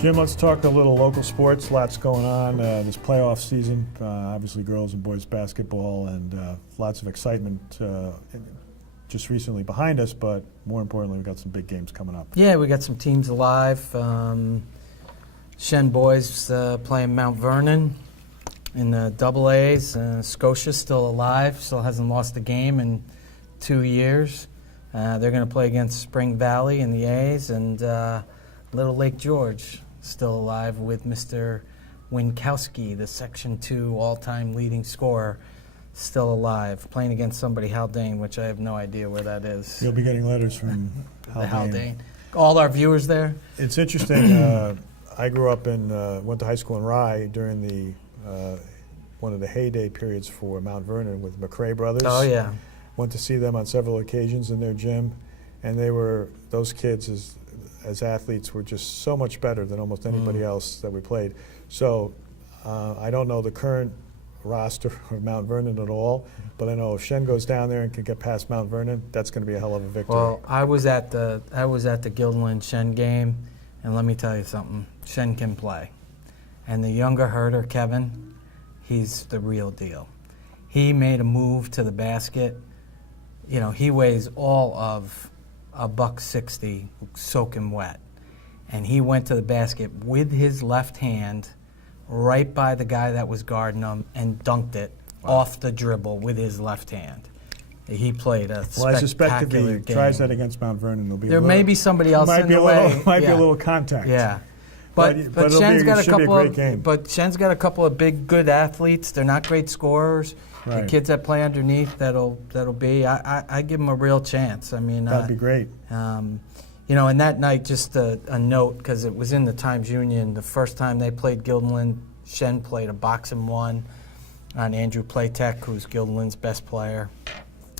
Jim, let's talk a little local sports. Lots going on this playoff season. Obviously, girls and boys basketball, and lots of excitement just recently behind us. But more importantly, we've got some big games coming up. Yeah, we got some teams alive. Shen boys playing Mount Vernon in the Double A's. Scotia's still alive, still hasn't lost a game in 2 years. They're going to play against Spring Valley in the A's, and Little Lake George still alive with Mr. Winkowski, the Section 2 all-time leading scorer, still alive, playing against somebody, Haldane, which I have no idea where that is. You'll be getting letters from The Haldane. All our viewers there? It's interesting. I grew up went to high school in Rye during the one of the heyday periods for Mount Vernon with McRae brothers. Oh, yeah. Went to see them on several occasions in their gym, and those kids as athletes were just so much better than almost anybody else that we played. So I don't know the current roster of Mount Vernon at all, but I know if Shen goes down there and can get past Mount Vernon, that's going to be a hell of a victory. Well, I was at the Guilderland Shen game, and let me tell you something. Shen can play. And the younger herder, Kevin, he's the real deal. He made a move to the basket. You know, he weighs all of $160, soaking wet. And he went to the basket with his left hand right by the guy that was guarding him and dunked it off the dribble with his left hand. He played a spectacular I suspect if he game. tries that against Mount Vernon, there may be somebody else in the way. Might be a little contact. Yeah. But Shen's got a great game. But Shen's got a couple of big, good athletes. They're not great scorers. Right. The kids that play underneath, that'll be. I give them a real chance. I mean, that'd be great. You know, and that night, just a note, because it was in the Times Union. The first time they played Guilderland, Shen played a boxing one on Andrew Playtech, who's Guilderland's best player,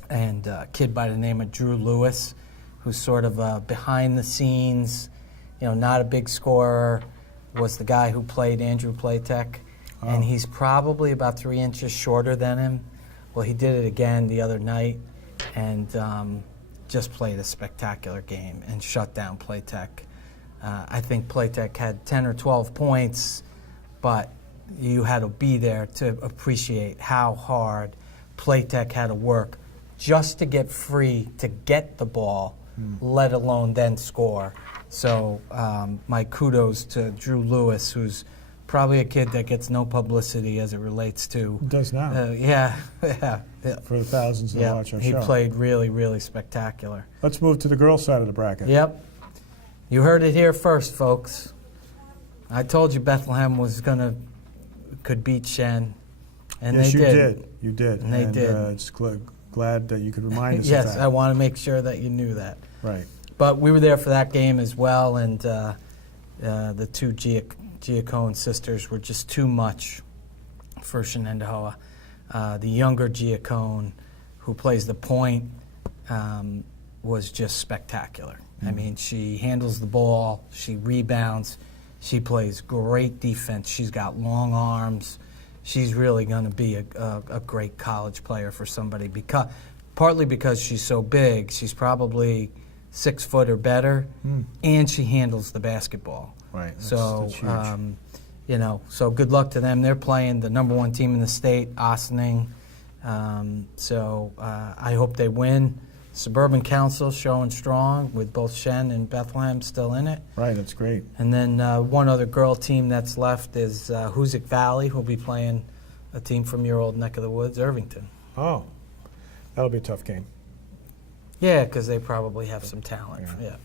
and a kid by the name of Drew Lewis, who's sort of behind the scenes. You know, not a big scorer, was the guy who played Andrew Playtech. Oh. And he's probably about 3 inches shorter than him. Well, he did it again the other night and just played a spectacular game and shut down Playtech. I think Playtech had 10 or 12 points, but you had to be there to appreciate how hard Playtech had to work just to get free to get the ball, let alone then score. So my kudos to Drew Lewis, who's probably a kid that gets no publicity as it relates to. Does now. Yeah. For the thousands that watch our show. He played really, really spectacular. Let's move to the girls' side of the bracket. Yep. You heard it here first, folks. I told you Bethlehem could beat Shen, and yes, they did. You did. And they did. It's glad that you could remind us yes, of that. I want to make sure that you knew that. Right. But we were there for that game as well, and the two Giacone sisters were just too much for Shenendahowa. The younger Giacone, who plays the point, was just spectacular. I mean, she handles the ball, she rebounds, she plays great defense. She's got long arms. She's really going to be a great college player for somebody, partly because she's so big. She's probably 6 foot or better, and she handles the basketball. Right. That's huge. You know, so good luck to them. They're playing the #1 team in the state, Ossining. So I hope they win. Suburban Council showing strong with both Shen and Bethlehem still in it. Right, that's great. And then one other girl team that's left is Hoosick Valley, who'll be playing a team from your old neck of the woods, Irvington. Oh, that'll be a tough game. Yeah, because they probably have some talent. Yeah.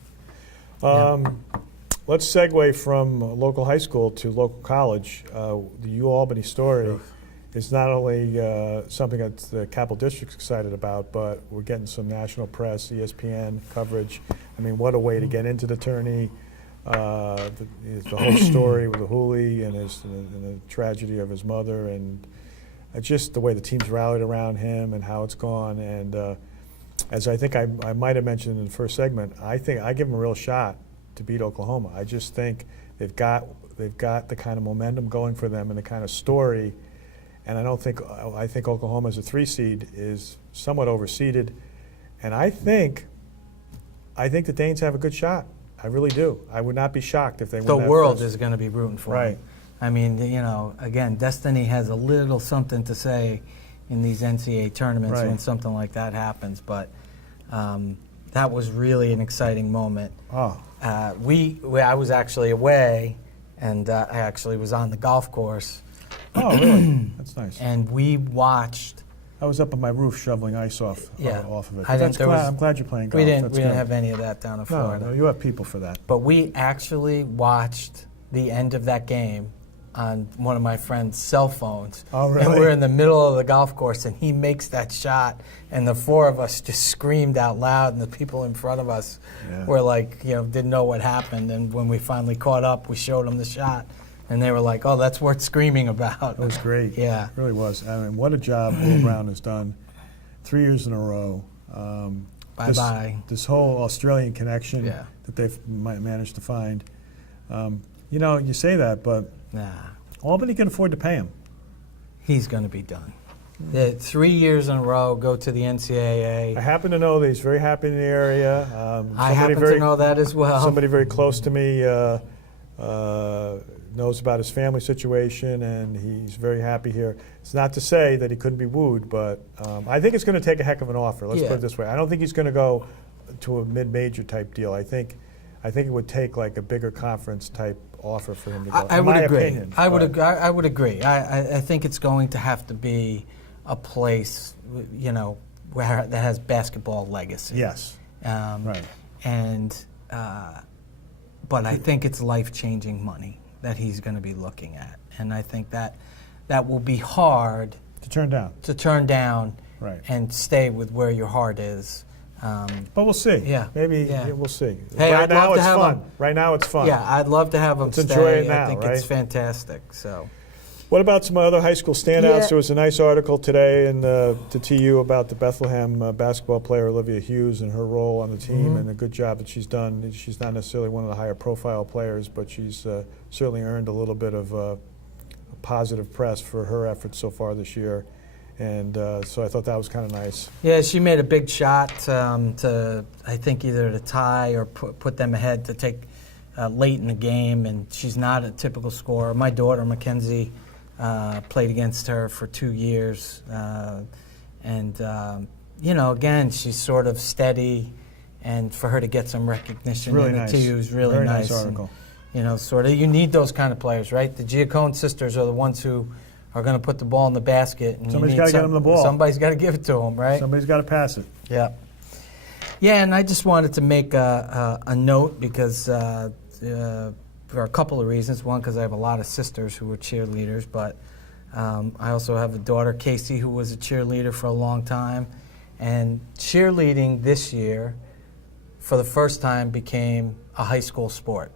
Let's segue from local high school to local college. The U-Albany story is not only something that the Capital District's excited about, but we're getting some national press, ESPN coverage. I mean, what a way to get into the tourney. The whole story with the Hooley and the tragedy of his mother, and just the way the team's rallied around him and how it's gone. And as I think I might have mentioned in the first segment, I think I give them a real shot to beat Oklahoma. I just think they've got the kind of momentum going for them and the kind of story. And I think Oklahoma as a 3 seed is somewhat overseeded. And I think the Danes have a good shot. I really do. I would not be shocked if they win The that world first. is going to be rooting for Right. him. I mean, again, destiny has a little something to say in these NCAA tournaments Right. when something like that happens. But that was really an exciting moment. Oh, I was actually away, and I actually was on the golf course, oh, really? That's nice. and we watched. I was up on my roof shoveling ice off of it. I didn't- there was- I'm glad you're playing golf. We didn't. That's We didn't good. have any of that down in Florida. No, you have people for that. But we actually watched the end of that game on one of my friend's cell phones. Oh, really? And we're in the middle of the golf course, and he makes that shot, and the four of us just screamed out loud, and the people in front of us were like, didn't know what happened. And when we finally caught up, we showed them the shot, and they were like, "Oh, that's worth screaming about." It was great. Yeah. It really was. I mean, what a job Will Brown has done 3 years in a row. Bye-bye. This whole Australian connection Yeah. that they've managed to find. You say that, but Nah, Albany can afford to pay him. he's going to be done. 3 years in a row, go to the I NCAA. happen to know that he's very happy in the area. I happen to know that as well. Somebody very close to me knows about his family situation, and he's very happy here. It's not to say that he couldn't be wooed, but I think it's going to take a heck of an offer. Let's Yeah. put it this way. I don't think he's going to go to a mid-major type deal. I think it would take like a bigger conference type offer for him to go. I in would my agree. opinion. I would But- agree. I would agree. I think it's going to have to be a place, where that has basketball legacy. Yes. Right. And but I think it's life-changing money that he's going to be looking at, and I think that will be hard To turn down. to turn down Right. and stay with where your heart is. But we'll see. Yeah. Maybe Yeah. we'll see. Hey, right I'd now love to it's have fun. him. Right now it's fun. Yeah, I'd love to have him Let's stay. enjoy it now, I think right? it's fantastic. So. What about some other high school standouts? Yeah. There was a nice article today in to TU about the Bethlehem basketball player Olivia Hughes and her role on the team Mm-hmm. and the good job that she's done. She's not necessarily one of the higher profile players, but she's certainly earned a little bit of positive press for her efforts so far this year. And so I thought that was kind of nice. Yeah, she made a big shot to, I think, either to tie or put them ahead to take late in the game, and she's not a typical scorer. My daughter, Mackenzie, played against her for 2 years. Again, she's sort of steady, and for her to get some recognition Really in nice. the TU is really Very nice. nice article. And, sort of, you need those kind of players, right? The Giacone sisters are the ones who are going to put the ball in the basket. And Somebody's gotta get them the ball. Somebody's got to give it to them, right? Somebody's got to pass it. Yeah. Yeah, and I just wanted to make a note because for a couple of reasons. One, because I have a lot of sisters who were cheerleaders, but I also have a daughter, Casey, who was a cheerleader for a long time. And cheerleading this year, for the first time, became a high school sport.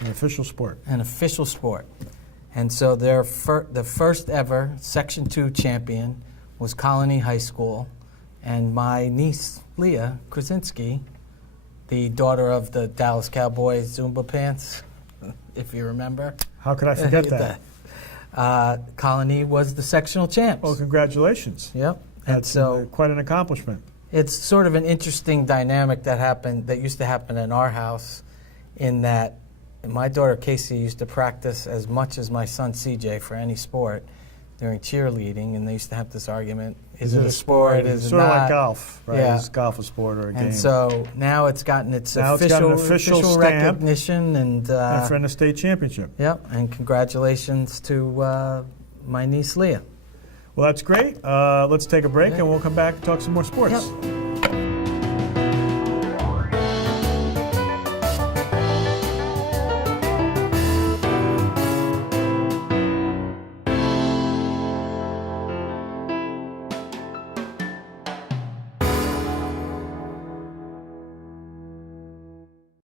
An official sport. An official sport. And so the first ever Section 2 champion was Colony High School. And my niece, Leah Krasinski, the daughter of the Dallas Cowboys Zumba Pants, if you remember. How could I forget that? Colony was the sectional champs. Well, congratulations. Yep. And That's so quite an accomplishment. it's sort of an interesting dynamic that used to happen in our house, in that my daughter Casey used to practice as much as my son CJ for any sport during cheerleading, and they used to have this argument: is it a sport? Is it sort of not? like golf, right? Yeah. Is golf a sport or a game? And so now it's gotten its Now it's got an official official stamp recognition, and and for a state championship. yep, and congratulations to my niece Leah. Well, that's great. Let's take a break, and we'll come back and talk some more sports. Yep.